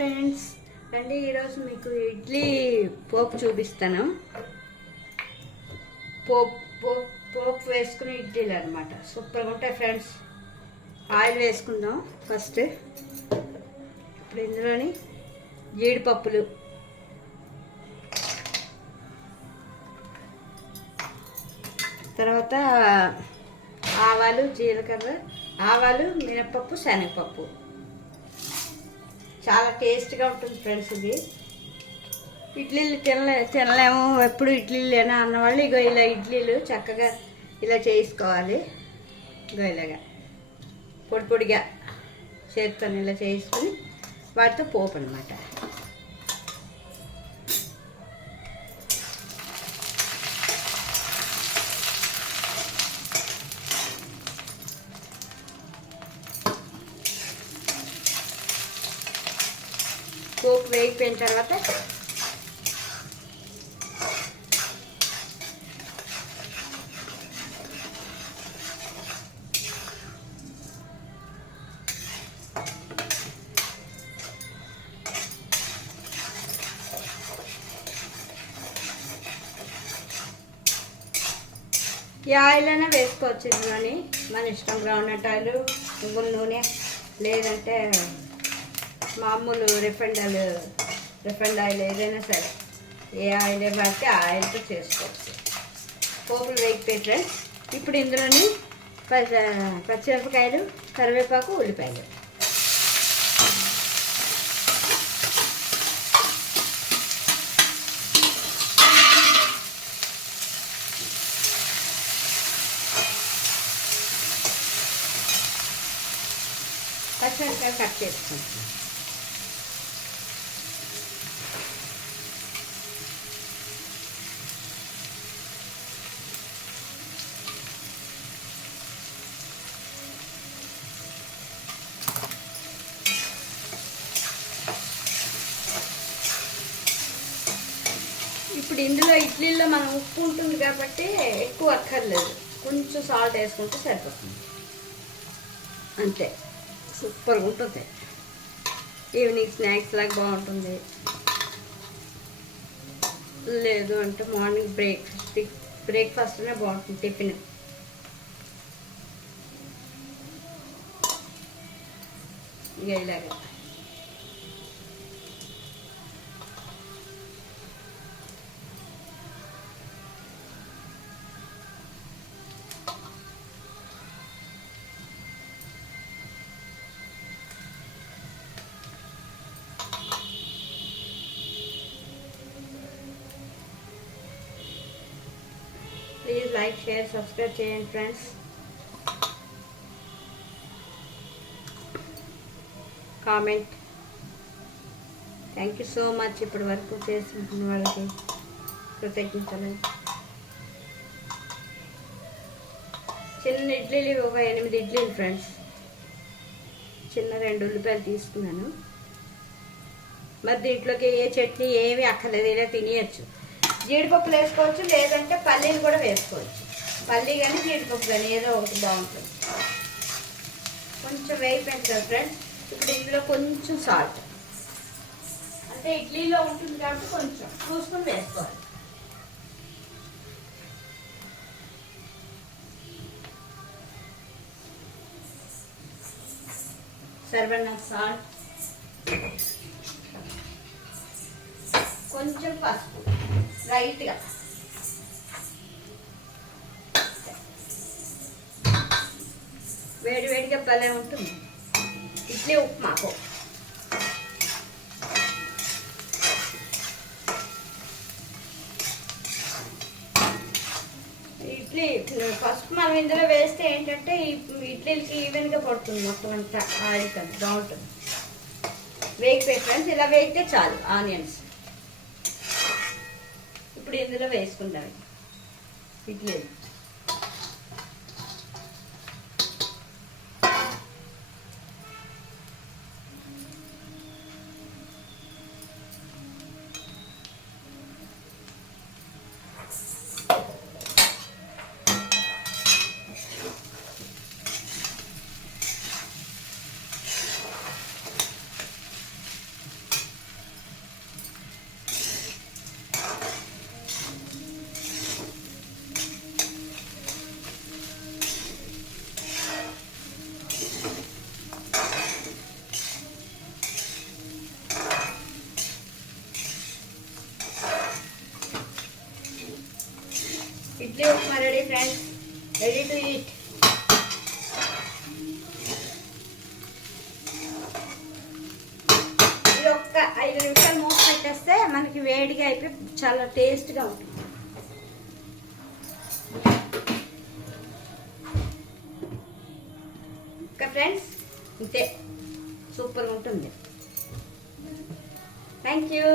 Friends రండి ఈరోజు మీకు ఇడ్లీ పోపు చూపిస్తాను. పోపు వేసుకుని ఇడ్లీలు అనమాట. సూపర్గా ఉంటాయి ఫ్రెండ్స్. ఆయిల్ వేసుకుందాం ఫస్ట్. ఇప్పుడు ఇందులోని జీడిపప్పులు, తర్వాత ఆవాలు, జీలకర్ర, ఆవాలు, మినపప్పు, శనగపప్పు. చాలా టేస్ట్గా ఉంటుంది ఫ్రెండ్స్. ఇది ఇడ్లీలు తినలేము, ఎప్పుడు ఇడ్లీలు లేనా అన్నవాళ్ళు ఇగో ఇలా ఇడ్లీలు చక్కగా ఇలా చేసుకోవాలి. ఇగో ఇలాగా పొడి పొడిగా చేతితో ఇలా చేసుకుని వాటితో పోపు అనమాట. పోపు వేగిపోయిన తర్వాత ఈ ఆయిల్ అయినా వేసుకోవచ్చు. ఇందులోని మన ఇష్టం. గ్రౌండ్నట్ ఆయిల్, నువ్వుల నూనె, లేదంటే మామూలు రిఫైండ్ ఆయిల్ ఏదైనా సరే, ఏ ఆయిల్ పడితే ఆ ఆయిల్తో చేసుకోవచ్చు. పోపులు వేగిపోయి ఫ్రెండ్స్. ఇప్పుడు ఇందులోని పచ్చిమిరపకాయలు, కరివేపాకు, ఉల్లిపాయలు. పచ్చిమిరపకాయలు కట్ చేసుకుంటాం. ఇప్పుడు ఇందులో ఇడ్లీలో మనం ఉప్పు ఉంటుంది కాబట్టి ఎక్కువ అక్కర్లేదు, కొంచెం సాల్ట్ వేసుకుంటే సరిపోతుంది అంతే. సూపర్గా ఉంటుంది. ఈవినింగ్ స్నాక్స్ లాగా బాగుంటుంది. లేదు అంటే మార్నింగ్ బ్రేక్ఫాస్ట్నే బాగుంటుంది, టిఫిన్. ఇక ఇలాగా ప్లీజ్ లైక్, షేర్, సబ్స్క్రైబ్ చేయండి friends. Comment. Thank you so much. ఇప్పటి వరకు చేసుకుంటున్న వాళ్ళకి కృతజ్ఞతలు. చిన్న ఇడ్లీలు ఒక 8 ఇడ్లీలు ఫ్రెండ్స్. చిన్న 2 ఉల్లిపాయలు తీసుకున్నాను. మరి దీంట్లోకి ఏ చట్నీ ఏమీ అక్కర్లేదు, ఇలా తినేయచ్చు. జీడిపప్పులు వేసుకోవచ్చు, లేదంటే పల్లీలు కూడా వేసుకోవచ్చు. పల్లీ కానీ జీడిపప్పు కానీ ఏదో ఒకటి బాగుంటుంది. కొంచెం వేయిపోయింది కదా ఫ్రెండ్స్. ఇప్పుడు ఇందులో కొంచెం సాల్ట్, అంటే ఇడ్లీలో ఉంటుంది కాబట్టి కొంచెం చూసుకొని వేసుకోవాలి. సరిపడిన సాల్ట్, కొంచెం పసుపు లైట్గా. వేడివేడిగా భలే ఉంటుంది ఇడ్లీ ఉప్మాకు. ఇడ్లీ పసుపు మనం ఇందులో వేస్తే ఏంటంటే ఇడ్లీలకి ఈవెన్గా పడుతుంది మొత్తం అంతా. ఆయిల్ కదా బాగుంటుంది. వేగిపోయి ఫ్రెండ్స్, ఇలా వేగితే చాలు. ఆనియన్స్ ఇప్పుడు ఇందులో వేసుకుందాం ఇడ్లీ. వేడిగా అయిపోయి చాలా టేస్ట్గా ఉంటుంది. ఇంకా ఫ్రెండ్స్ ఇంతే, సూపర్గా ఉంటుంది. Thank you.